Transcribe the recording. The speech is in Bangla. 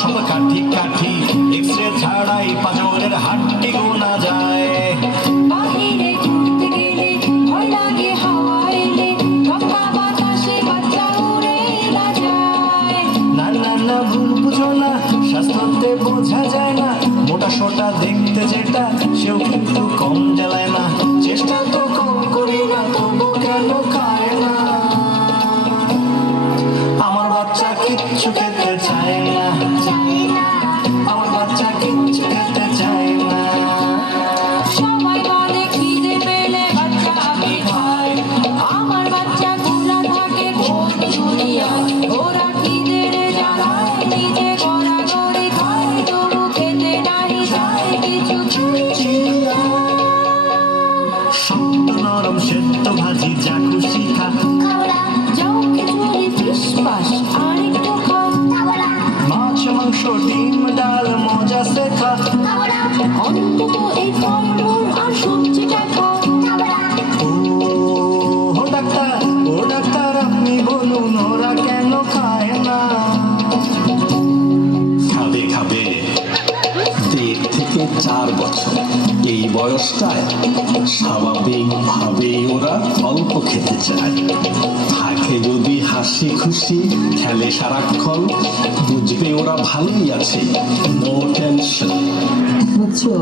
সব কাঠি কাঠি, এক্সরে ছাড়াই পাঁজরের হাড্ডি গোনা যায়। বাহিরে ঘুরতে গেলে ভয় লাগে হাওয়া এলে, ঠান্ডা বাতাসে বাচ্চা উড়ে না যায়। না না না ভুল বুঝো না, স্বাস্থ্যতে বোঝা যায় না, মোটা সোটা দেখতে যেটা সেও কিন্তু কম জ্বালায় না। চেষ্টা তো কম করি না, তবু কেন খায় না? আমার বাচ্চা কিচ্ছু খেতে চায় না, আমার বাচ্চা কিচ্ছু খেতে চায় না। সবাই বলে খিদে পেলে বাচ্চা আমি খাই, আমার বাচ্চা গুলা থাকে কোন দুনিয়ায়। ওরা খিদের জ্বালায় নিজে গড়াগড়ি খায়, তবু খেতে নাই চায় কিছু না। শক্ত নরম সেদ্ধ ভাজি যা খুশি খা, যাও খিচুড়ি ফিসফাস আর একটু খাও, মাছ মাংস ডিম ডাল মজা সে খা। অন্তত এই ফলমূল আর সবজিটা খাও। ও ডাক্তার, ও ডাক্তার আপনি বলুন ওরা কেন খায় না? খাবে খাবে, 1.5 থেকে 4 বছর এই বয়সটায় স্বাভাবিকভাবেই ওরা অল্প খেতে চায়। থাকে যদি হাসি খুশি, খেলে সারাক্ষণ, বুঝবে ওরা ভালোই আছে, নো টেনশন। বুঝছো